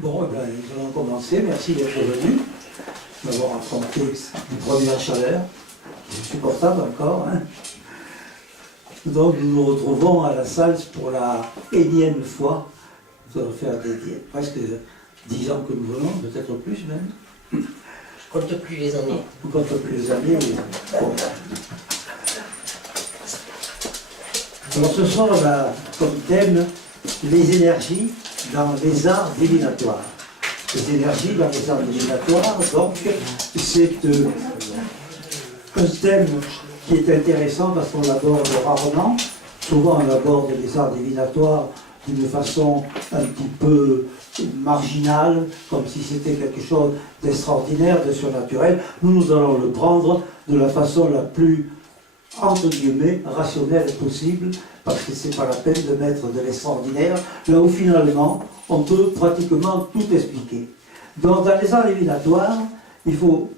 Bon, eh bien, nous allons commencer. Merci d'être venu, d'avoir affronté les premières chaleurs. C'est supportable encore. Hein. Donc, nous nous retrouvons à la salle pour la énième fois. Nous allons faire presque 10 ans que nous venons, peut-être plus même. Je compte plus les années. On compte plus les années. Bon. Alors, ce soir, on a comme thème les énergies dans les arts divinatoires. Les énergies dans les arts divinatoires, donc, c'est un thème qui est intéressant parce qu'on l'aborde rarement. Souvent, on aborde les arts divinatoires d'une façon un petit peu marginale, comme si c'était quelque chose d'extraordinaire, de surnaturel. Nous allons le prendre de la façon la plus, entre guillemets, rationnelle possible, parce que c'est pas la peine de mettre de l'extraordinaire, là où finalement, on peut pratiquement tout expliquer. Donc, dans les arts divinatoires, il faut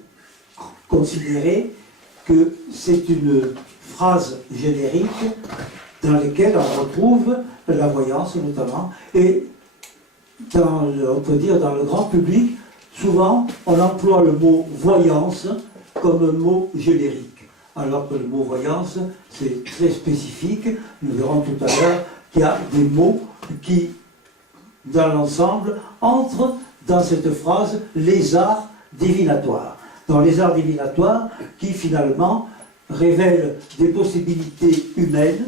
considérer que c'est une phrase générique dans laquelle on retrouve la voyance notamment, et on peut dire dans le grand public, souvent on emploie le mot voyance comme un mot générique, alors que le mot voyance c'est très spécifique. Nous verrons tout à l'heure qu'il y a des mots qui, dans l'ensemble, entrent dans cette phrase les arts divinatoires. Dans les arts divinatoires qui finalement révèlent des possibilités humaines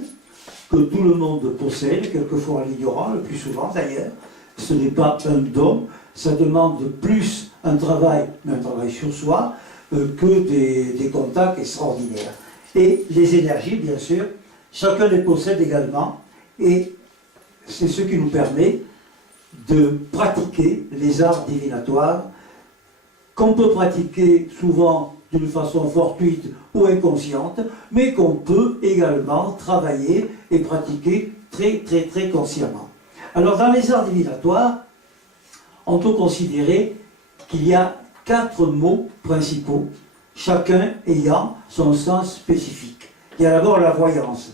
que tout le monde possède, quelquefois en l'ignorant, le plus souvent d'ailleurs. Ce n'est pas un don, ça demande plus un travail, mais un travail sur soi, que des contacts extraordinaires. Et les énergies, bien sûr, chacun les possède également, et c'est ce qui nous permet de pratiquer les arts divinatoires, qu'on peut pratiquer souvent d'une façon fortuite ou inconsciente, mais qu'on peut également travailler et pratiquer très consciemment. Alors dans les arts divinatoires, on peut considérer qu'il y a 4 mots principaux, chacun ayant son sens spécifique. Il y a d'abord la voyance.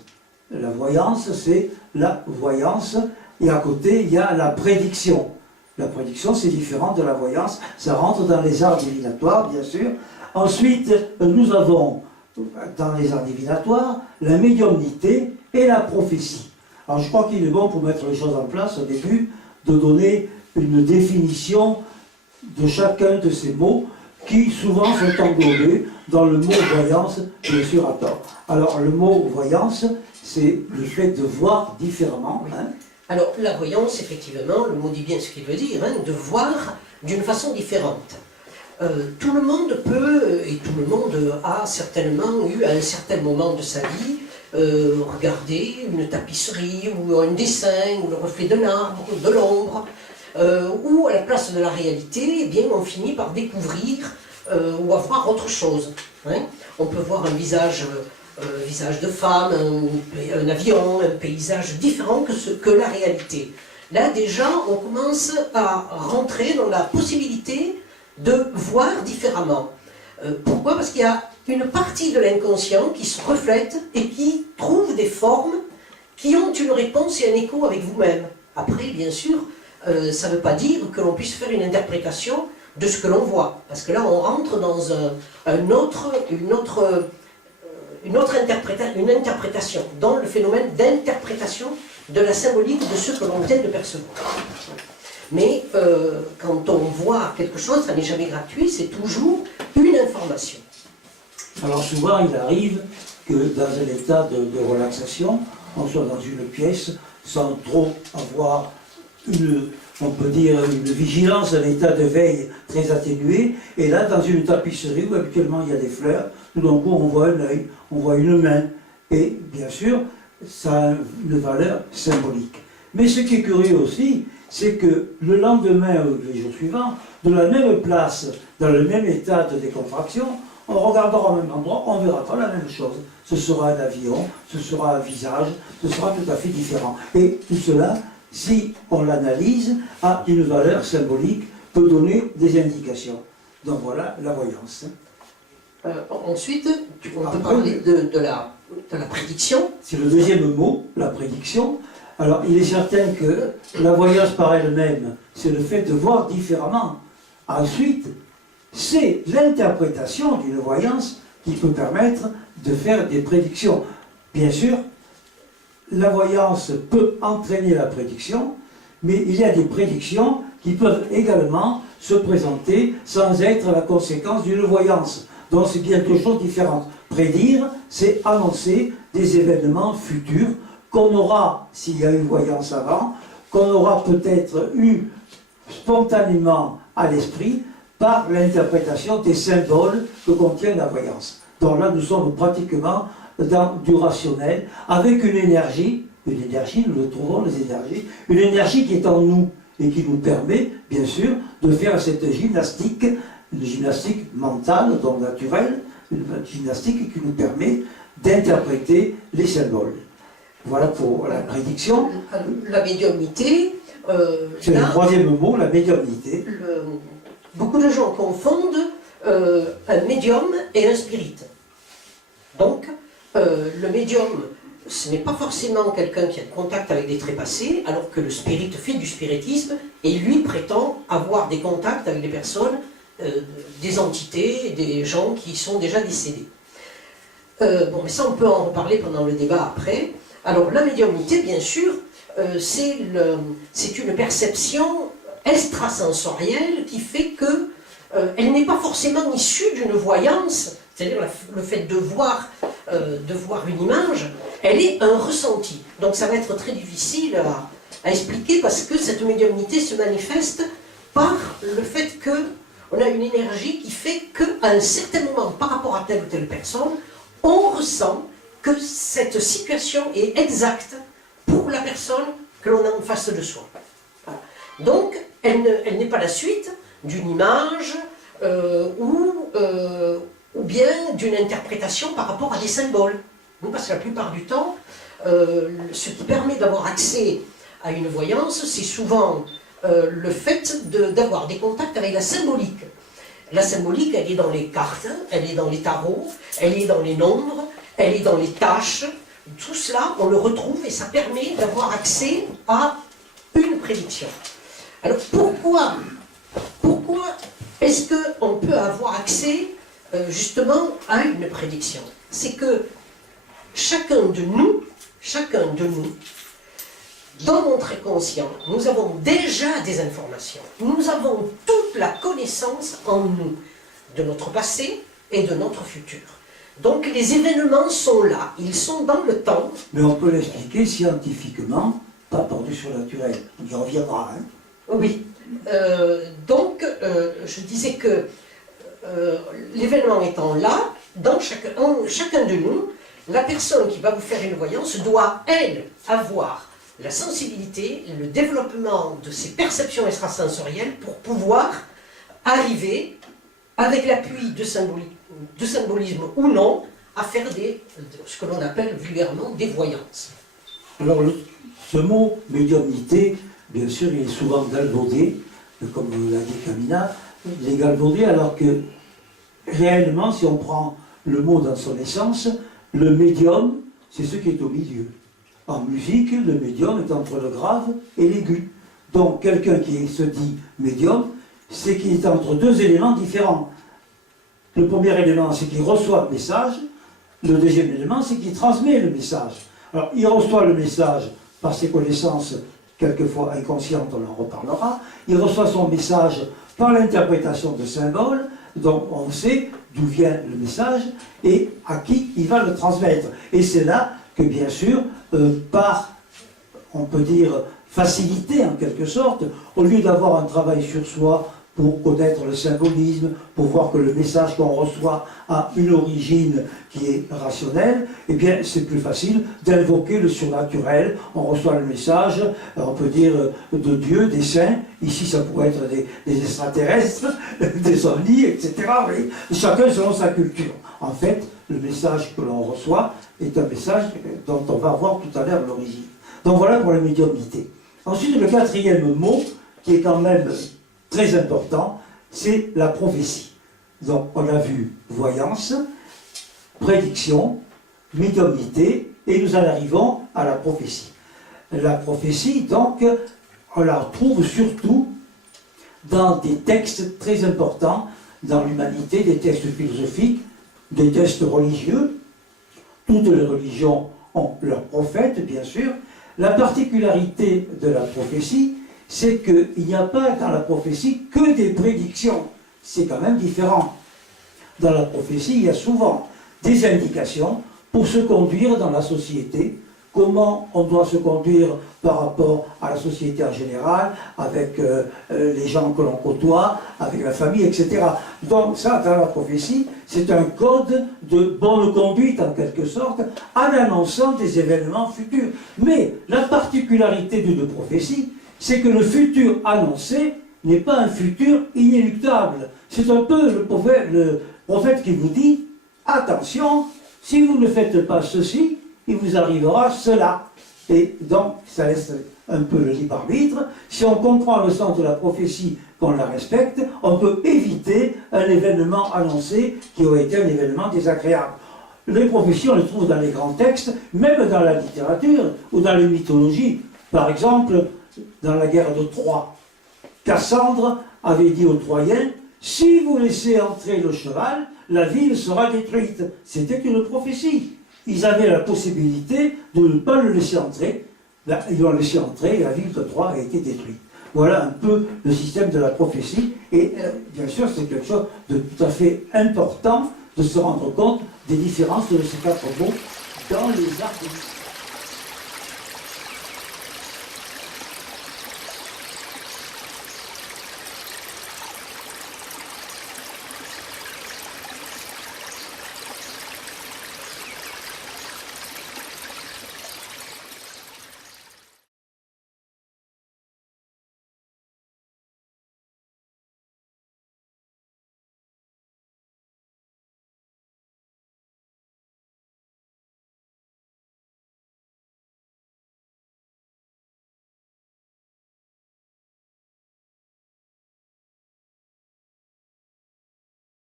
La voyance, c'est la voyance, et à côté, il y a la prédiction. La prédiction, c'est différent de la voyance, ça rentre dans les arts divinatoires, bien sûr. Ensuite, nous avons, dans les arts divinatoires, la médiumnité et la prophétie. Alors, je crois qu'il est bon, pour mettre les choses en place, au début, de donner une définition de chacun de ces mots, qui souvent sont englobés dans le mot voyance, bien sûr, à tort. Alors, le mot voyance, c'est le fait de voir différemment. Hein. Alors, la voyance, effectivement, le mot dit bien ce qu'il veut dire, hein, de voir d'une façon différente. Tout le monde peut, et tout le monde a certainement eu à un certain moment de sa vie, regarder une tapisserie, ou un dessin, ou le reflet d'un arbre, ou de l'ombre, où à la place de la réalité, eh bien, on finit par découvrir ou avoir autre chose. Hein. On peut voir un visage de femme, un avion, un paysage différent que la réalité. Là, déjà, on commence à rentrer dans la possibilité de voir différemment. Pourquoi? Parce qu'il y a une partie de l'inconscient qui se reflète et qui trouve des formes qui ont une réponse et un écho avec vous-même. Après, bien sûr, ça ne veut pas dire que l'on puisse faire une interprétation de ce que l'on voit. Parce que là, on rentre dans une interprétation, dans le phénomène d'interprétation de la symbolique de ce que l'on vient de percevoir. Mais quand on voit quelque chose, ça n'est jamais gratuit, c'est toujours une information. Alors souvent, il arrive que dans un état de relaxation, on soit dans une pièce sans trop avoir on peut dire, une vigilance, un état de veille très atténué, et là, dans une tapisserie où habituellement il y a des fleurs, tout d'un coup on voit un œil, on voit une main, et bien sûr, ça a une valeur symbolique. Mais ce qui est curieux aussi, c'est que le lendemain ou les jours suivants, de la même place, dans le même état de décontraction, en regardant au même endroit, on verra pas la même chose. Ce sera un avion, ce sera un visage, ce sera tout à fait différent. Et tout cela, si on l'analyse, a une valeur symbolique, peut donner des indications. Donc voilà la voyance. Ensuite, on peut parler de la prédiction. C'est le deuxième mot, la prédiction. Alors, il est certain que la voyance par elle-même, c'est le fait de voir différemment. Ensuite, c'est l'interprétation d'une voyance qui peut permettre de faire des prédictions. Bien sûr, la voyance peut entraîner la prédiction, mais il y a des prédictions qui peuvent également se présenter sans être la conséquence d'une voyance. Donc c'est bien deux choses différentes. Prédire, c'est annoncer des événements futurs qu'on aura, s'il y a eu voyance avant, qu'on aura peut-être eu spontanément à l'esprit par l'interprétation des symboles que contient la voyance. Donc là, nous sommes pratiquement dans du rationnel, avec une énergie, nous le trouvons, les énergies, une énergie qui est en nous et qui nous permet, bien sûr, de faire cette gymnastique, une gymnastique mentale, donc naturelle, une gymnastique qui nous permet d'interpréter les symboles. Voilà pour la prédiction. La médiumnité. C'est le troisième mot, la médiumnité. Beaucoup de gens confondent un médium et un spirit. Donc, le médium, ce n'est pas forcément quelqu'un qui a contact avec des trépassés, alors que le spirit fait du spiritisme et lui prétend avoir des contacts avec des personnes, des entités, des gens qui sont déjà décédés. Bon, mais ça, on peut en reparler pendant le débat après. Alors, la médiumnité, bien sûr, c'est une perception extrasensorielle qui fait que elle n'est pas forcément issue d'une voyance, c'est-à-dire le fait de voir une image, elle est un ressenti. Donc ça va être très difficile à expliquer parce que cette médiumnité se manifeste par le fait qu'on a une énergie qui fait qu'à un certain moment, par rapport à telle ou telle personne, on ressent que cette situation est exacte pour la personne que l'on a en face de soi. Voilà. Donc, elle n'est pas la suite d'une image ou bien d'une interprétation par rapport à des symboles. Parce que la plupart du temps, ce qui permet d'avoir accès à une voyance, c'est souvent le fait d'avoir des contacts avec la symbolique. La symbolique, elle est dans les cartes, elle est dans les tarots, elle est dans les nombres, elle est dans les tâches. Tout cela, on le retrouve et ça permet d'avoir accès à une prédiction. Alors pourquoi est-ce qu'on peut avoir accès justement à une prédiction? C'est que chacun de nous, dans notre inconscient, nous avons déjà des informations. Nous avons toute la connaissance en nous, de notre passé et de notre futur. Donc les événements sont là, ils sont dans le temps. Mais on peut l'expliquer scientifiquement, pas par du surnaturel. On y reviendra, hein. Oui. Donc, je disais que l'événement étant là, dans chacun de nous, la personne qui va vous faire une voyance doit, elle, avoir la sensibilité, le développement de ses perceptions extrasensorielles pour pouvoir arriver, avec l'appui de symbolisme ou non, à faire ce que l'on appelle vulgairement des voyances. Alors, ce mot médiumnité, bien sûr, il est souvent galvaudé, comme l'a dit Camilla, il est galvaudé alors que réellement, si on prend le mot dans son essence, le médium, c'est ce qui est au milieu. En musique, le médium est entre le grave et l'aigu. Donc, quelqu'un qui se dit médium, c'est qu'il est entre deux éléments différents. Le premier élément, c'est qu'il reçoit le message. Le deuxième élément, c'est qu'il transmet le message. Alors, il reçoit le message par ses connaissances, quelquefois inconscientes, on en reparlera. Il reçoit son message par l'interprétation de symboles, donc on sait d'où vient le message et à qui il va le transmettre. Et c'est là que, bien sûr, par, on peut dire, facilité en quelque sorte, au lieu d'avoir un travail sur soi pour connaître le symbolisme, pour voir que le message qu'on reçoit a une origine qui est rationnelle, eh bien c'est plus facile d'invoquer le surnaturel. On reçoit le message, on peut dire de Dieu, des saints, ici ça pourrait être des extraterrestres, des ovnis, etc. Oui. Chacun selon sa culture. En fait, le message que l'on reçoit est un message dont on va voir tout à l'heure l'origine. Donc voilà pour la médiumnité. Ensuite, le quatrième mot, qui est quand même très important, c'est la prophétie. Donc on a vu voyance, prédiction, médiumnité, et nous en arrivons à la prophétie. La prophétie, donc, on la trouve surtout dans des textes très importants dans l'humanité, des textes philosophiques, des textes religieux. Toutes les religions ont leurs prophètes, bien sûr. La particularité de la prophétie, c'est qu'il n'y a pas dans la prophétie que des prédictions. C'est quand même différent. Dans la prophétie, il y a souvent des indications pour se conduire dans la société, comment on doit se conduire par rapport à la société en général, avec les gens que l'on côtoie, avec la famille, etc. Donc ça, dans la prophétie, c'est un code de bonne conduite, en quelque sorte, en annonçant des événements futurs. Mais la particularité d'une prophétie, c'est que le futur annoncé n'est pas un futur inéluctable. C'est un peu le prophète qui vous dit, attention, si vous ne faites pas ceci, il vous arrivera cela. Et donc, ça laisse un peu le libre arbitre. Si on comprend le sens de la prophétie, qu'on la respecte, on peut éviter un événement annoncé qui aurait été un événement désagréable. Les prophéties, on les trouve dans les grands textes, même dans la littérature ou dans les mythologies. Par exemple, dans la guerre de Troie, Cassandre avait dit aux Troyens, si vous laissez entrer le cheval, la ville sera détruite. C'était une prophétie. Ils avaient la possibilité de ne pas le laisser entrer. Ils l'ont laissé entrer et la ville de Troie a été détruite. Voilà un peu le système de la prophétie. Et bien sûr, c'est quelque chose de tout à fait important de se rendre compte des différences de ces quatre mots dans les arts.